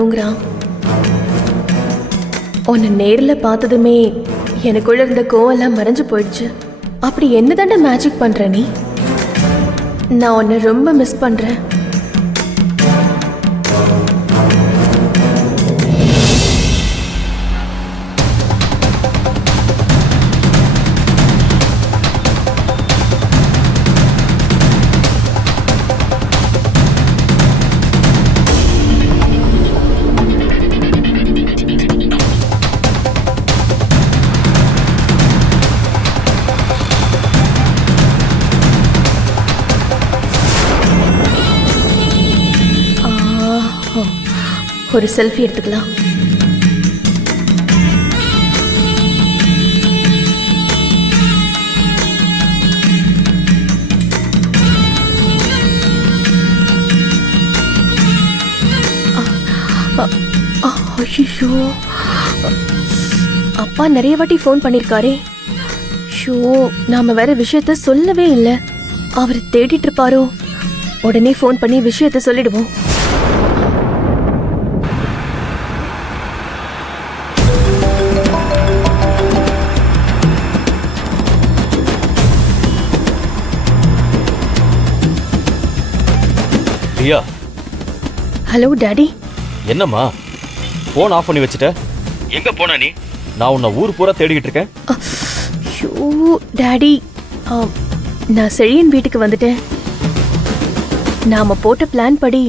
தூங்குறான். உன்னை நேர்ல பார்த்ததுமே எனக்குள்ள இருந்த கோவெல்லாம் மறைஞ்சு போயிடுச்சு. அப்படி என்னதாண்ட மேஜிக் பண்ற நீ? நான் உன்னை ரொம்ப மிஸ் பண்றேன். ஒரு செல்ஃபி எடுத்துக்கலாம். ஐயோ, அப்பா நிறைய வாட்டி ஃபோன் பண்ணிருக்காரே. ஷோ, நாம வேற விஷயத்த சொல்லவே இல்லை. அவர் தேடிட்டு இருப்பாரோ? உடனே ஃபோன் பண்ணி விஷயத்த சொல்லிடுவோம். பிரியா. Hello daddy. என்னம்மா ஃபோன் ஆஃப் பண்ணி வச்சுட்ட? எங்க போன நீ? நான் உன்னை ஊர் பூரா தேடிக்கிட்டு இருக்கேன். ஐயோ டாடி, நான் செழியன் வீட்டுக்கு வந்துட்டேன். நாம போட்ட பிளான் படி